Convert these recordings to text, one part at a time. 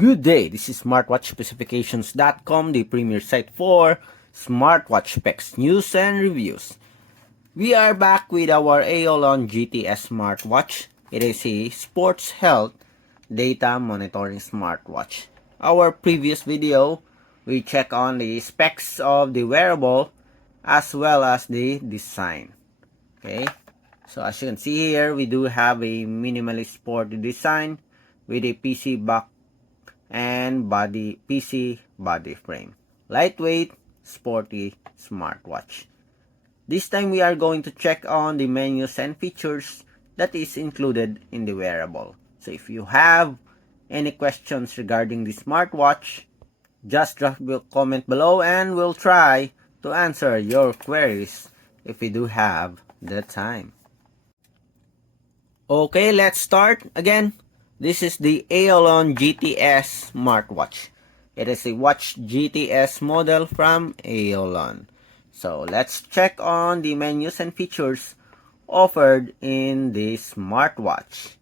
Good day, this is smartwatchspecifications.com, the premier site for smartwatch specs, news, and reviews. We are back with our Aeolon GTS smartwatch. It is a sports health data monitoring smartwatch. Our previous video, we check on the specs of the wearable as well as the design. Okay, so as you can see here, we do have a minimalist sporty design with a PC back and PC body frame. Lightweight, sporty smartwatch. This time we are going to check on the menus and features that is included in the wearable. So if you have any questions regarding the smartwatch, just drop a comment below and we'll try to answer your queries if we do have the time. Okay, let's start again. This is the Aeolon GTS smartwatch. It is a Watch GTS model from Aeolon. So let's check on the menus and features offered in this smartwatch.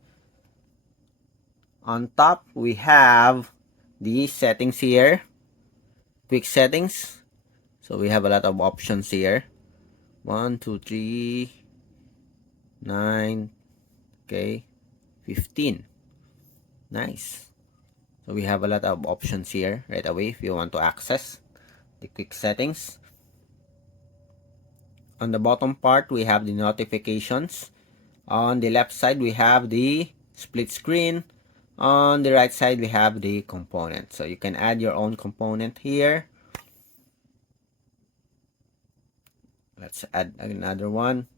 On top, we have the settings here. Quick settings. So we have a lot of options here. 1, 2, 3, 9, okay, 15. Nice. So we have a lot of options here right away if you want to access the quick settings. On the bottom part, we have the notifications. On the left side, we have the split screen. On the right side, we have the component. So you can add your own component here. Let's add another one.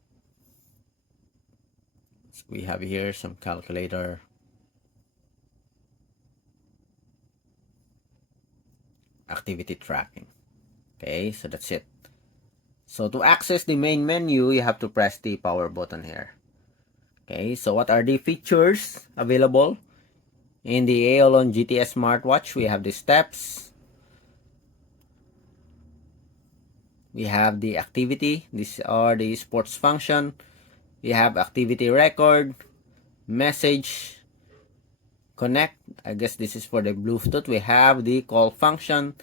So we have here some calculator. Activity tracking. Okay, so that's it. So to access the main menu, you have to press the power button here. Okay, so what are the features available in the Aeolon GTS smartwatch? We have the steps. We have the activity. These are the sports function. We have activity record, message, connect. I guess this is for the Bluetooth. We have the call function,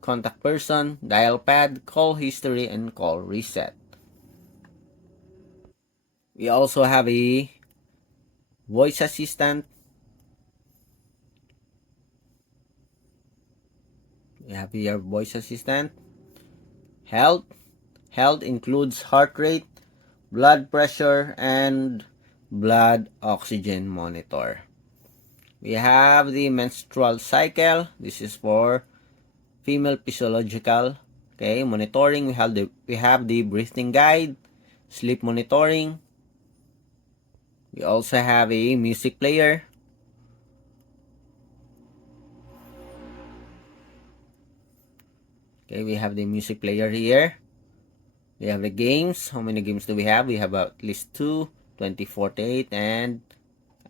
contact person, dial pad, call history, and call reset. We also have a voice assistant. We have here voice assistant. Health. Health includes heart rate, blood pressure, and blood oxygen monitor. We have the menstrual cycle. This is for female physiological, okay, monitoring. We have the breathing guide, sleep monitoring. We also have a music player. Okay, we have the music player here. We have the games. How many games do we have? We have at least 2, 2048, and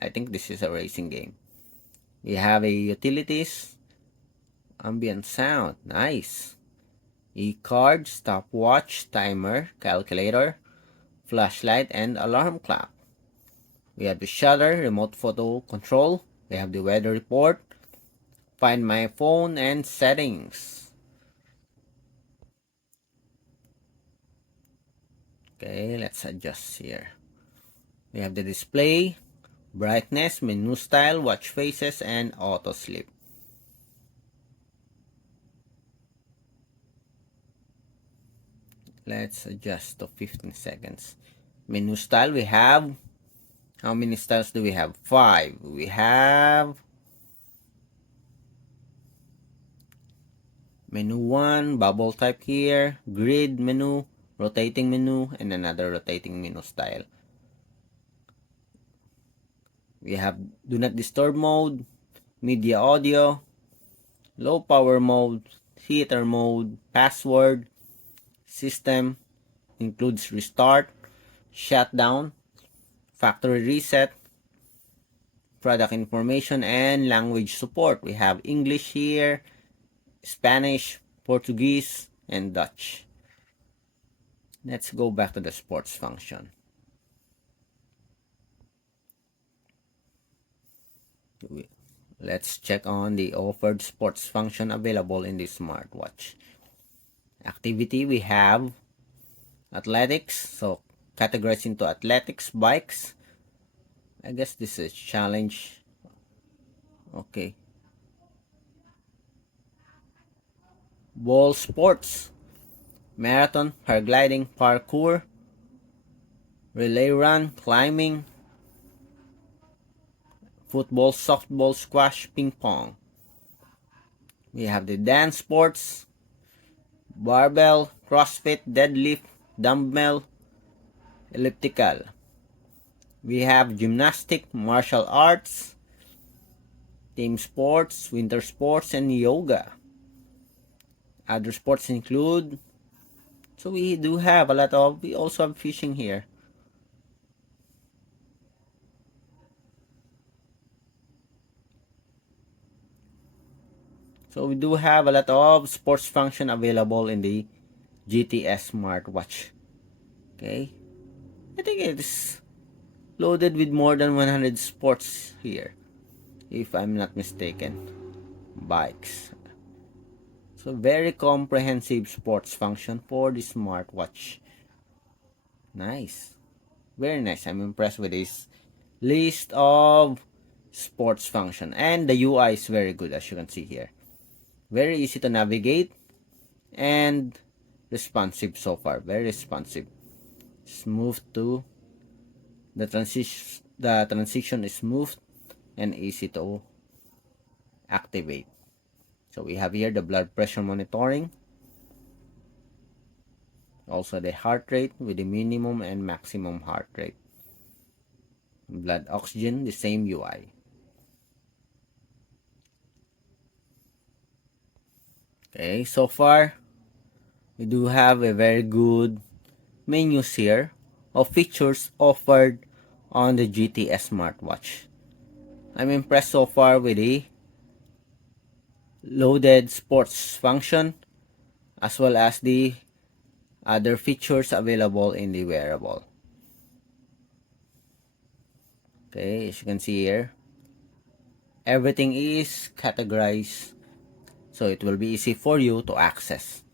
I think this is a racing game. We have a utilities, ambient sound, nice. E-card, stopwatch, timer, calculator, flashlight, and alarm clock. We have the shutter, remote photo control. We have the weather report, find my phone, and settings. Okay, let's adjust here. We have the display, brightness, menu style, watch faces, and auto sleep. Let's adjust to 15 seconds. Menu style, we have, how many styles do we have? 5. We have menu 1, bubble type here, grid menu, rotating menu, and another rotating menu style. We have do not disturb mode, media audio, low power mode, theater mode, password, system, includes restart, shutdown, factory reset, product information, and language support. We have English here, Spanish, Portuguese, and Dutch. Let's go back to the sports function. Let's check on the offered sports function available in this smartwatch. Activity, we have athletics, so categorized into athletics, bikes. I guess this is challenge. Okay. Ball sports, marathon, paragliding, parkour, relay run, climbing, football, softball, squash, ping pong. We have the dance sports, barbell, crossfit, deadlift, dumbbell, elliptical. We have gymnastic, martial arts, team sports, winter sports, and yoga. Other sports include, so we do have a lot of, we also have fishing here. So we do have a lot of sports function available in the GTS smartwatch. Okay. I think it's loaded with more than 100 sports here, if I'm not mistaken. Bikes. So very comprehensive sports function for the smartwatch. Nice. Very nice. I'm impressed with this list of sports function. And the UI is very good, as you can see here. Very easy to navigate and responsive so far. Very responsive. Smooth to the transition is smooth and easy to activate. So we have here the blood pressure monitoring. Also the heart rate with the minimum and maximum heart rate. Blood oxygen, the same UI. Okay, so far we do have a very good menus here of features offered on the GTS smartwatch. I'm impressed so far with the loaded sports function as well as the other features available in the wearable. Okay, as you can see here, everything is categorized so it will be easy for you to access.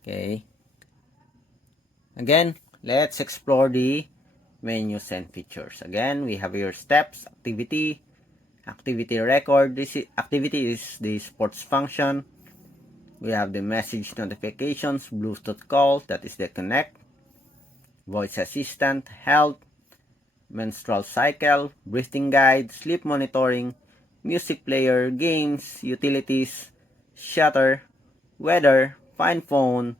Okay, again, let's explore the menus and features. Again, we have your steps, activity record. This activity is the sports function. We have the message notifications, Bluetooth call, that is the connect, voice assistant, health, menstrual cycle, breathing guide, sleep monitoring, music player, games, utilities, shutter, weather, find phone,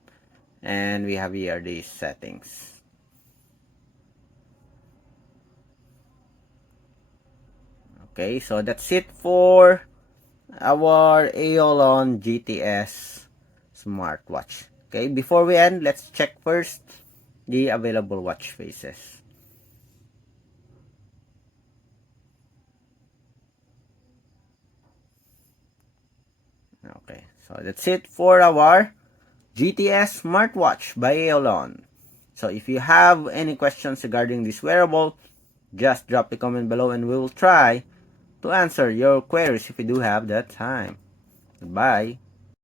and we have here the settings. Okay, so that's it for our Aeolon GTS smartwatch. Okay, before we end, let's check first the available watch faces. Okay, so that's it for our GTS smartwatch by Aeolon. So if you have any questions regarding this wearable, just drop a comment below and we will try to answer your queries if we do have that time. Goodbye.